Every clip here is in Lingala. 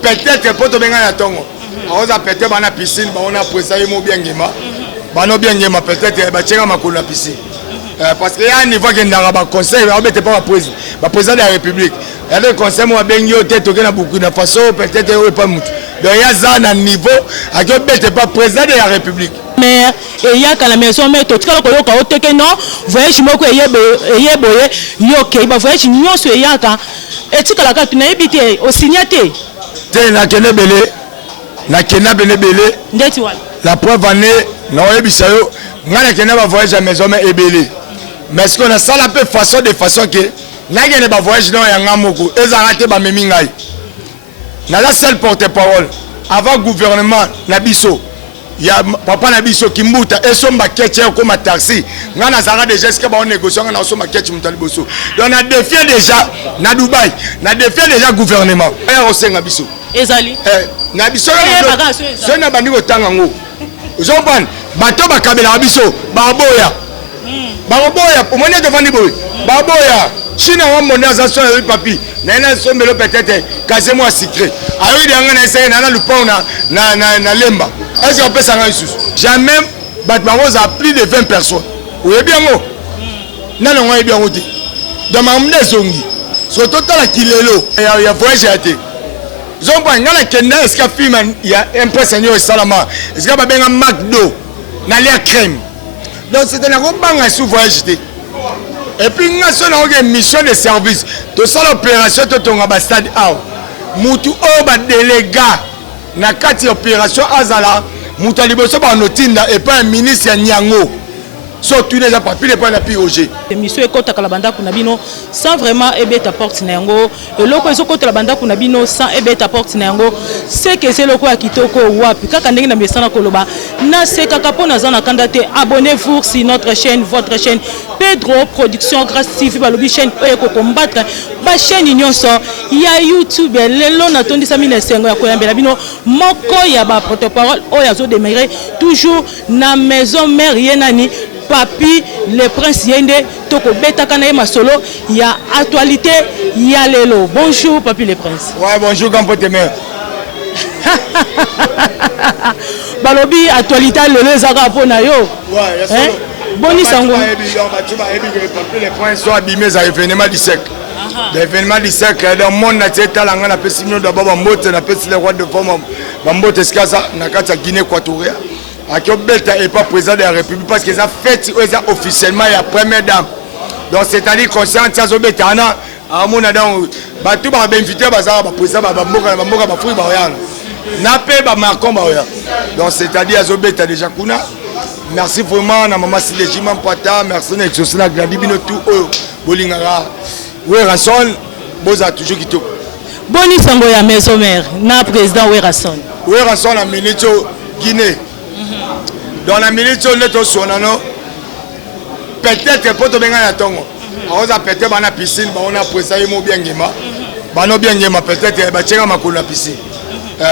Peut-être pour te venir à tongo. On a peut-être dans la piscine, on a précisé mon bien gema. Bano bien gema peut-être bâtir ma cour la piscine. Parce qu'il y a un niveau qui est dans le conseil, on ne peut pas président. Le président de la République. Il y a des conseils moi bien yo tête au Ghana beaucoup de façon peut-être pas mouton. Donc il y a un niveau à qui on peut pas président de la République. Mais il y a quand la maison mais tout cas le ko te que non voyage moko boye yo ke ba voyage nyonso ya ka etika la ka tu na ebité au signaté te na kene belé na kena belé ndeti wala la preuve en est na oyebisa yo ngana kena ba voyage à maison mais ebélé mais ce qu'on a ça la peu façon que na kene ba voyage non ya ngamoko ezarate ba memi ngai na la seule porte-parole avant gouvernement na biso. Il y a papa Nabiso Kimbuta et son maquette comme un taxi. On a déjà ce qu'on a négocié, on a son maquette Mutaliboso. On a défié déjà na Dubaï, on a défié déjà gouvernement. On a Nabiso. Ezali. Nabiso. Ce n'est pas niveau tangango. Jean Pan, bateau bakabela Nabiso, Baboya. Baboya, pour moi devant les boys. Baboya. Chine a mon association avec papi. Nana sombelo peut-être quasiment secret. Alors il y a un essai nana le pont na lemba. Est-ce qu'on peut s'en rendre jamais Batmaro a plus de 20 personnes. Vous voyez bien où? Non, non, on est bien où? Dans ma monde zongi. Sur total la kilelo. Il y a voyagé à été. Zomba, il y a un kenda, est-ce qu'il y a film, il y a un peu seigneur et salama. Est-ce qu'il y a un McDo? N'a l'air crème. Donc c'est un robang à sous voyager. Et puis nous avons une mission de service. Tout ça l'opération de ton ambassade. Moutou oba délégat. Na kati opération azala mutu liboso ba notinda et pas un ministre Nyango surtout les papiers les pas na POG mission ekota kala banda kuna bino sans vraiment ebeta porte na yango eloko ezokota la banda kuna bino sans ebeta porte na yango c'est que c'est loko ya kitoko wapi kaka ndenge na mesana koloba na c'est kaka pona zana kandate abonnez-vous sur notre chaîne votre chaîne Pedro Production grâce TV balobi chaîne eko combattre ba chaîne nyonso ya YouTube lelo na tondi sa mine sengo ya koyambela bino moko ya ba porte-parole oya zo démarrer toujours na maison mère yenani Papi, le prince Yende, Toko Beta Kanae Masolo, il y a actualité, il y a l'élo. Bonjour, Papi le prince. Ouais, bonjour, Gampotemer. Balobi, actualité, le Zaga Ponayo. Ouais, il y a Boni Sango. Les princes sont abîmés à l'événement du siècle. L'événement du siècle, dans le monde, on a fait 6 millions d'abord, on a fait les rois de forme, on a fait la Guinée équatoriale. Akobeta n'est pas président de la République parce qu'ils ont fait officiellement la première dame. Donc c'est-à-dire qu'on s'est Tiazobeta, à mon adam, tout va invité à président donc c'est-à-dire Azobeta déjà Kuna. Merci vraiment à maman Silejima Mpata, merci à Exosina Gladibino tout Bolingara. Werason, Boza toujours qui tout. Boni Sango ya maison mère, na président Werason. Werason a ministre Guinée. Dans la minute on est au sonano peut-être pour te venir à tongo. On a peut-être dans la piscine, on a précisé mon bien gema. Bano bien gema peut-être bâtir ma cour la piscine.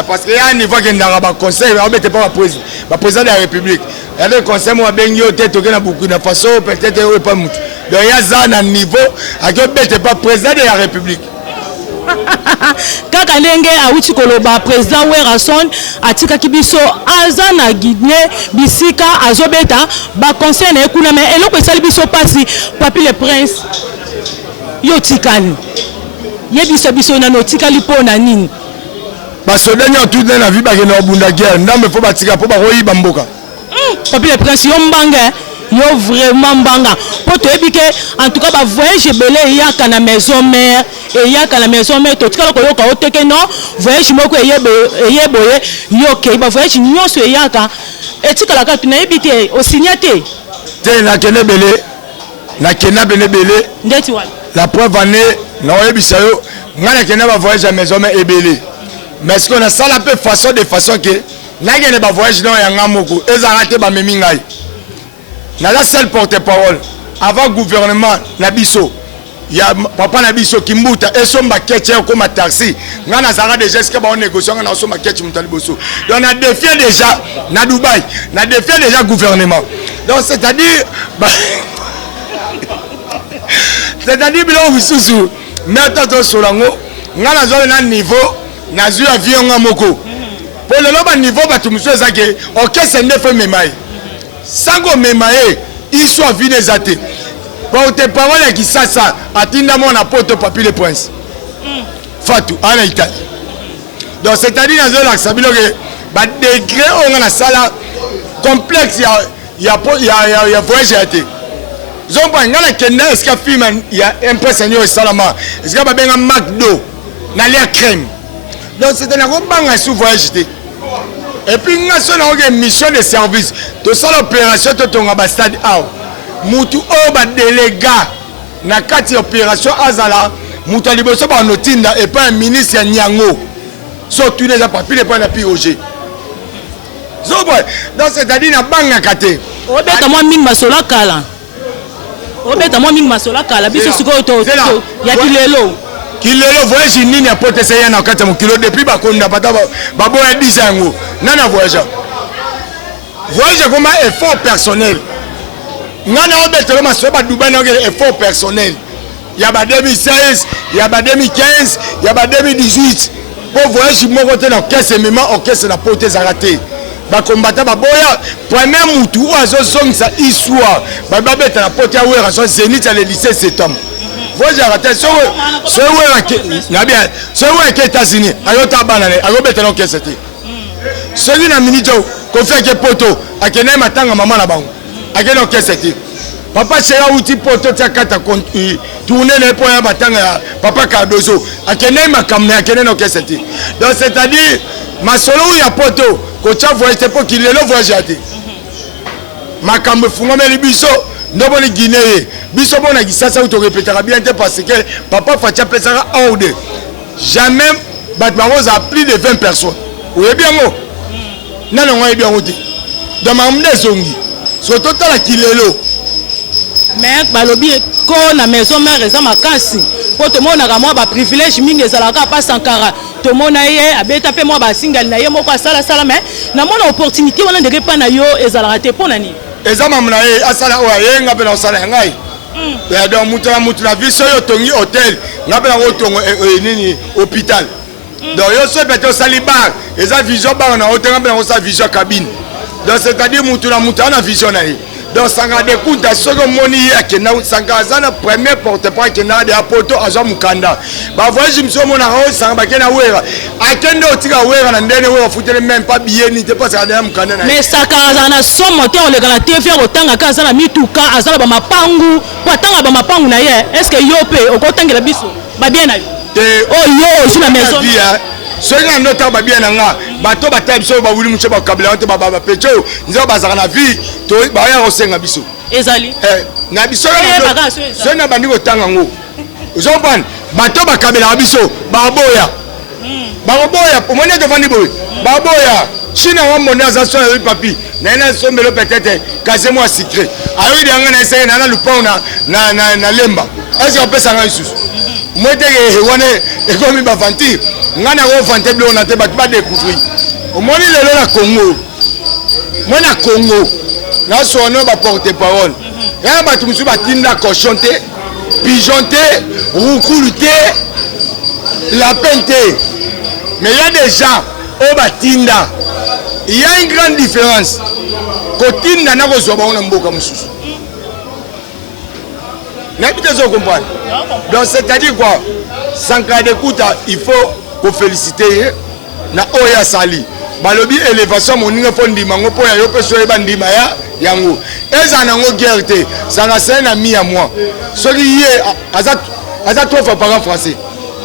Parce qu'il y a un niveau qui est dans le conseil, on ne peut pas président. Le président de la République. Il y a des conseils moi bien yo tête au Ghana beaucoup de façon peut-être pas mouton. Donc il y a un niveau à qui on ne peut pas président de la République. Kaka ndenge awuti koloba président Werason atika kibiso aza na Guinée bisika azobeta ba conseil na ekuna mais eloko esali biso pasi Papi le prince yo tikani yebiso biso na notikali pona nini basodanya tout dans la vie ba kena bunda guerre ndambe fo batika po ba koyiba mboka Papi le prince yo mbanga yo vraiment mbanga pour te ebike en tout cas ba voyage belé ya kana maison mère et ya kana maison mère to tikala ko yoka oteke non voyage moko eyeboye yo ke ba voyage nyonso ya ka etikala ka tu na ebite au signaté te na kene belé na kena belé ndeti wala la preuve en est na oyebisa yo ngana kena ba voyage à maison mère ebelé mais ce qu'on a ça la peu façon que na kene ba voyage non ya ngamoko ezarate ba memi ngai. Na la seule porte-parole avant gouvernement Nabiso. Il y a papa Nabiso Kimbuta et son maquette comme un taxi. On a déjà ce qu'on a négocié, on a son maquette Mutaliboso. On a défié déjà na Dubaï, on a défié déjà gouvernement. Donc c'est-à-dire c'est-à-dire bilan sous mais attends Solango nga nazwa na niveau nazwi avion nga moko pour le loba niveau batu muso ezake orchestre ndefe memaye sango memaye iso avi des athées porte parole ya Kisasa atinda mona poto Papi le Prince Fatou en Italie donc c'est-à-dire nazo la sabilo que ba degré on a sala complexe ya voyage été zomba ngala kenda est-ce que film il y a impressionné salama est-ce que ba benga McDo na lia crème donc c'est un banga sous voyage été et puis nga so na une mission de service to sala opération to tonga ba stade A mutu o ba délégat na kati opération azala mutu liboso ba notinda et pas un ministre ya Nyango surtout les papiers les pas na piroger donc c'est-à-dire na banga kate obeta moi mingi masola kala obeta moi mingi masola kala biso siko to ya kilelo voyage nini apote seya na kati mo kilo depuis ba konda bata ba boya 10 ans nana voyage comme effort personnel ngana obeta le masola ba Dubai na effort personnel ya ba 2016 ya ba 2015 ya ba 2018 pour voyage mo côté na caisse même orchestre na pote zaraté ba combattant ba boya premier mutu azo zongisa histoire ba beta na pote ya wera so Zénith à le lycée septembre voyage raté so wera na bien so wera ke États-Unis ayo tabana ne ayo beta na orchestre te celui na minito ko fait ke poto akena matanga mama na bango akena orchestre te papa chera uti poto tia kata tourner les points batanga ya papa Cardozo akena makamne akena na orchestre te donc c'est-à-dire masolo ya poto ko tia voyage pour qu'il le voyage até makambe fungomeli biso ndoboni Guinée biso bona Kisasa ou to répétera bien parce que papa Fatia pesara ordre jamais batmango a plus de 20 personnes ou bien mo nana ngwa bien oti dans mamde zongi so total kilelo mais balobi ko na maison mère eza makasi po to mona ka moi ba privilège mingi ezalaka pa Sankara to mona ye abeta pe moi ba single na ye moko asala sala mais na mona opportunité wana ndeke pa na yo ezalaka te pona ni eza mamna ye asala wa ye ngabe na sala ngai ya donc mutu na vie so yo tongi hôtel ngabe na otongo nini hôpital donc yo so beto sali bar eza vision bar na hôtel ngabe na sa vision cabine donc c'est-à-dire mutu na vision na ye donc sanga de kunta soko moni ya kena sanga zana premier porte-parole kena de apoto azo mukanda ba voyage mso mona ho sanga ba kena wera akende otika wera na ndene wera futele même pas billet ni te pas ça de mukanda na mais saka zana somo te on le gana TV otanga ka zana mituka azala ba mapangu ko tanga ba mapangu na ye est-ce que yo pe okotangela biso ba bien na yo te oh yo sur la maison soki ndo ta ba bien nga bato ba type so ba wuli muche ba kabela te ba pecho nzo ba zaka na vie to ba ya kosenga biso ezali na biso so na bandi ko tanga ngo zo ban bato ba kabela biso ba boya pour moi de vandi boy ba boya china wa monda za so ya papi na ina so mbelo peut-être kase moi secret ayo di anga na ese na lupon na lemba est-ce qu'on peut s'en rendre moi te wana ekomi ba vantir ngana ko vante blo na te ba découvrir au moni lelo na Congo moi na Congo na so no ba porte parole ya ba tumusu ba tinda cochon te pigeon te roucoule te lapin te mais il y a des gens au batinda il y a une grande différence kotinda na ko zo ba ona mboka mususu na bité zo comprendre donc c'est-à-dire quoi Sankara d'écoute il faut ko féliciter na oya sali balobi élévation moninga fo ndima ngo po ya yo peso e bandima ya yango eza na ngo guerre ça c'est na mi à moi soki ye aza trop fort par français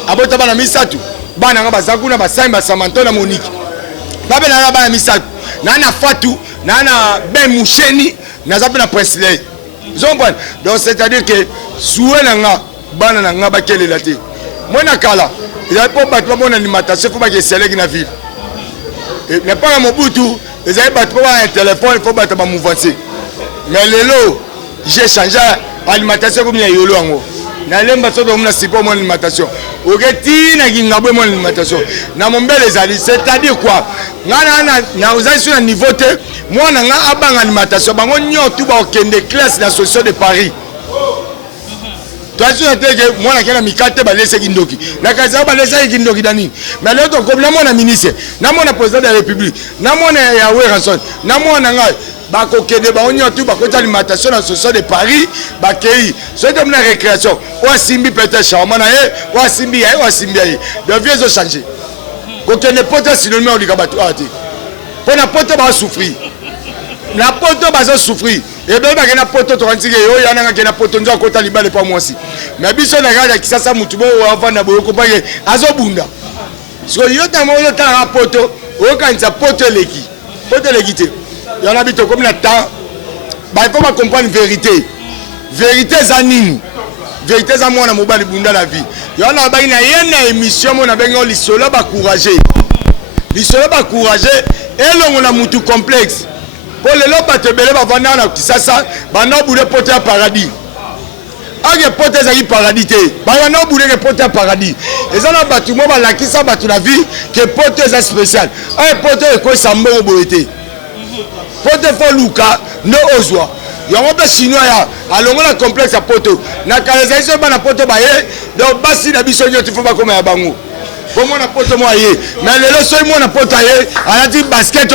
abota bana misatu bana nga bazakuna basaimba samanto na Monique babela na bana misatu na Fatou na Ben Moucheni na zape na Presley zombana donc c'est-à-dire que soué na nga bana na nga bakelela te moi na kala il y a pas battre bon animateur faut pas que select na ville mais pas Mobutu ils avaient battre un téléphone il faut battre ba mouvance mais lelo j'ai changé alimentation comme ya yolo ngo na lemba so do mna sipo mon alimentation oketi na ngabwe mon alimentation na mombele ezali c'est-à-dire quoi ngana na uzali sur un niveau te moi na nga abanga alimentation bango nyotu ba okende classe na solution de Paris Toi tu as dit que moi na mikate ba laisser kindoki. Na kaza ba laisser kindoki dani. Mais l'autre comme na mon ministre, na mon président de la République, na mon Yahweh Ranson, na mon ngai ba ko kede ba onyo tu ba ko alimentation dans ce de Paris, ba kei. C'est comme la récréation. Ou simbi peut-être charmant na e, ou simbi ya, ou simbi ya. De vieux ont changé. Ko kene pote synonyme on likabatu ati. Pour na pote ba souffrir. Na pote ba souffrir. Et bien, il y a un poteau qui est un poteau qui est un pas moi aussi. Mais si on regarde qui ça moutou ou avant d'abord compagnie azobunda. So yo ta mo yo ta poteau, o kan sa poteau leki. Poteau lekité. Il y en a bito comme la temps. Bah il faut comprendre vérité. Vérité zanini. Vérité za moi na mobali bunda la vie. Il y en a ba ina yena émission mo na bengo lisolo ba courager. Lisolo ba courager et l'on a moutou complexe. Pour les lobes te belé va vendre na kisasa bana boule pote à paradis. Age pote za paradis te. Bana boule ke pote à paradis. Et ça na batu mo ba la kisa batu la vie que pote za spécial. Un pote ko sambo boete. Pote fo luka no ozwa. Yo mo be chinois ya alongo na complexe à poto. Na kaleza iso bana pote ba ye donc basi na biso nyoti fo ba koma ya bango. Comment on a pote moi hier mais le seul moi on a pote hier on a dit basket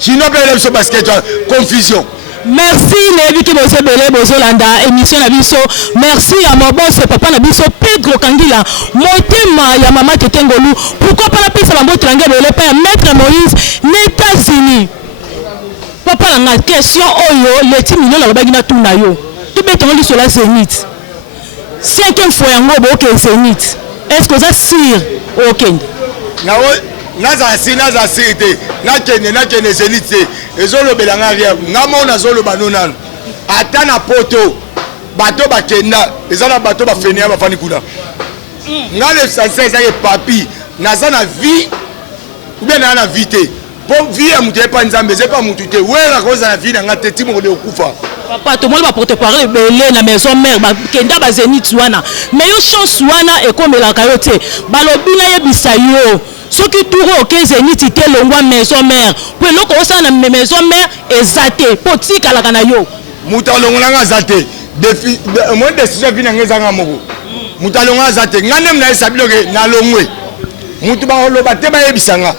sinon pas le basket confusion. Merci les qui bosse belé bosse landa émission na biso. Merci à mon boss papa na biso Pedro Kangila motema ya mama Tetengolu. Pourquoi pas la piste la mbote langé belé pas maître Moïse États-Unis. Papa la question oyo les 10 millions la bagina tuna yo. Tout béton li sur la Zénith. 5e fois yango boke Zénith. Est-ce que ça sire OK? Naza sirité na kene Zénith ezolo belanga rien ngamo na zolo banonano ata na poto bato bakenda ezala bato ba fenia ba fani kuna ngale sanse ça papi naza na vie ou bien na vie pour vie à muté pas nzambe c'est pas muté wera cause na vie na ngate timo de okufa. Papa tout le monde va porter parler belé na maison mère ba kenda ba Zénith wana mais yo chance wana e comme la kayote balobina yebisa yo soki touro ke Zénith te longwa maison mère pour loko osa na maison mère ezate potika la kana yo mutalongo nga zate defi moi décision vina ngezanga moko mutalongo zate ngane na esabilo ke na longwe mutu ba loba te ba yebisanga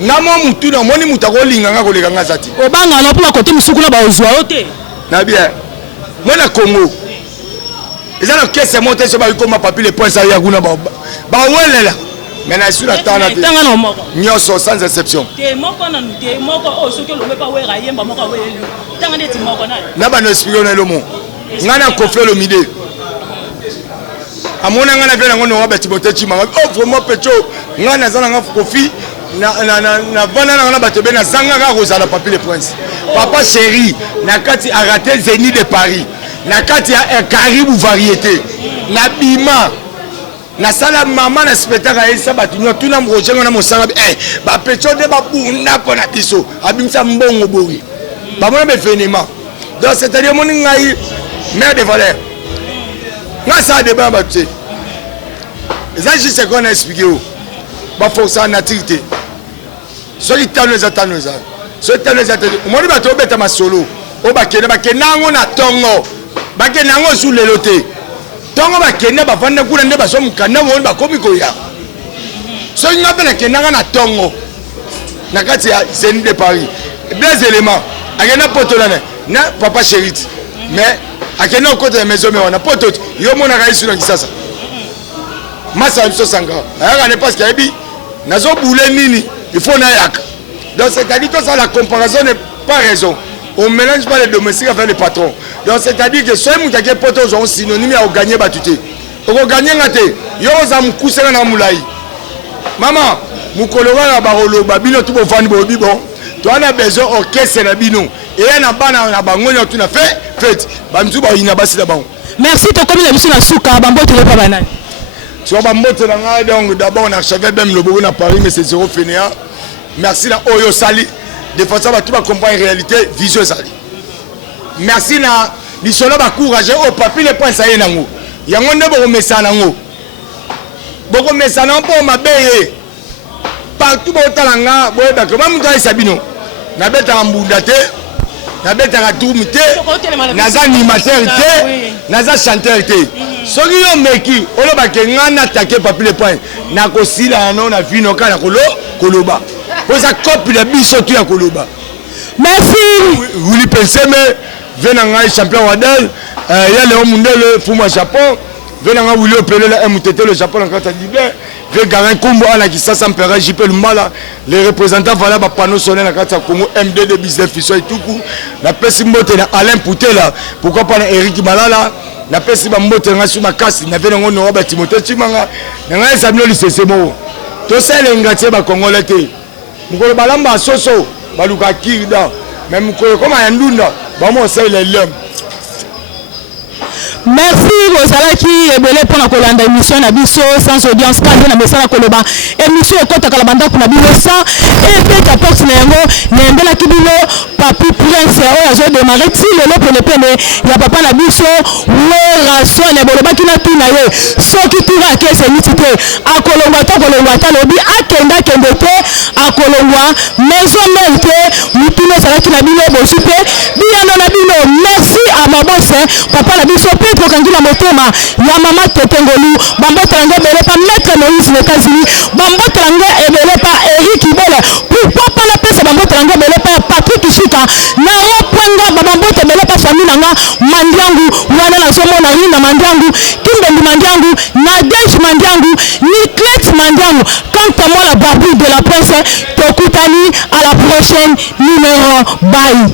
ngamo mutu na moni mutakolinga nga koleka nga zate obanga na pour côté musukula ba ozwa ote na bien moi na Congo ezana kese monter so ba ikoma papi le point ça ya kuna ba welela mais na sur la tana nyoso sans exception te moko na nute moko o soki lo mepa wera yemba moko wele tanga ndeti moko na ba no expliquer na lo mo ngana ko fe lo mide amona ngana vela ngono wa Timothée Chimanga oh vraiment pecho ngana zana nga kofi na vana na bato be na zanga ka ko zala papi le prince papa chéri na kati a raté Zénith de Paris na kati a Caribou variété na bima na sala mama na spectacle esa batunyo tuna mrojengo na mosanga ba pecho de ba bunda pona biso abimsa mbongo bori ba mona be venema donc c'est-à-dire mon ngai mère de valeur nga ça débat ba tu ça juste qu'on a expliqué ba force en nature so itano za so itano za moni ba to beta masolo o ba kena ngo na tongo ba kena ngo sous le loté tongo ba kena ba vanda kuna nde ba so mukanda ngo ba komi ko ya so ngabe na kena na tongo na kati ya Zénith de Paris deux éléments akena poto na papa chéri mais akena côté de maison mais on a poto yo mona ka isu na kisasa masa biso sanga aya ne parce que ebi nazo boule nini il faut na yak donc c'est-à-dire que ça la comparaison n'est pas raison on mélange pas les domestiques avec les patrons donc c'est-à-dire que soit mutake poto sont synonyme à gagner batute on gagner ngate yo za mkusela na mulai maman mukologa na barolo babino tout bofani bobi bon tu as besoin orchestre na bino et na bana na bangonya tu na fait bamtu ba ina basi da bango merci to comme la biso na suka bambote le pa banani tu vas monter dans la donc d'abord on a achevé même le boulot à Paris mais c'est zéro fainéant merci na Oyo Sali de façon à tout comprendre réalité vision Sali merci na lisolo ba courager au papier les points ça y nango yango nde boko mesana ngo boko mesana po mabeye partout bo talanga bo ba ko mamu ta sabino na beta mbunda te na beta ka tourmité na za animateur te na za chanteur te soki yo meki olobake nga natake papi le point nakosila yano na vino kaka koloba poza kopi na biso tu ya koloba. Merci. Willy Penseme vena ngai champion wadel ya Léon Mundele fuma Japon vena ngai Willy Opele la MTT le Japon en kata dibe ve Garin Kumbo ala Kisasa Mpera JP Lumbala les représentants voilà ba panneau solaire na kata Congo MD de business fiso ituku na pesi mbote na Alain Poutela pourquoi pas na Eric Malala na pesi ba mbote nga suma kasi na vena ngono Robert Timothée Chimanga na ngai Samuel Lisesemo to sele ngatie ba Congolais te mukolo balamba soso baluka kirda même mukolo koma ya ndunda bamo sele lem. Merci Rosalaki ebele pour la kolanda émission na biso sans audience quand na mesala koloba émission ekota kala banda kuna biso sans et peut apporter nengo nembela kibilo papi prince o azo démarrer ti lelo pene ya papa na biso le rason ne boloba kina tuna ye soki tura ke se mitite akolongwa ta lobi akenda kendete akolongwa maison mente mutune salaki na bino bosipe biano na bino. Merci à ma bosse papa na biso Petro Kangila Motema ya mama Tetengolu bambote langue ebele pa maître Moïse les États-Unis bambote langue ebele pa Eric Ibole pourquoi pas la pesa bambote langue ebele pa Patrick Chika na opanga bambote ebele pa famille nanga Mandiangu wana na somo na rina Mandiangu Kimbendi Mandiangu Nadej Mandiangu Niclet Mandiangu. Quant à moi la barbouille de la presse tokutani à la prochaine numéro bye.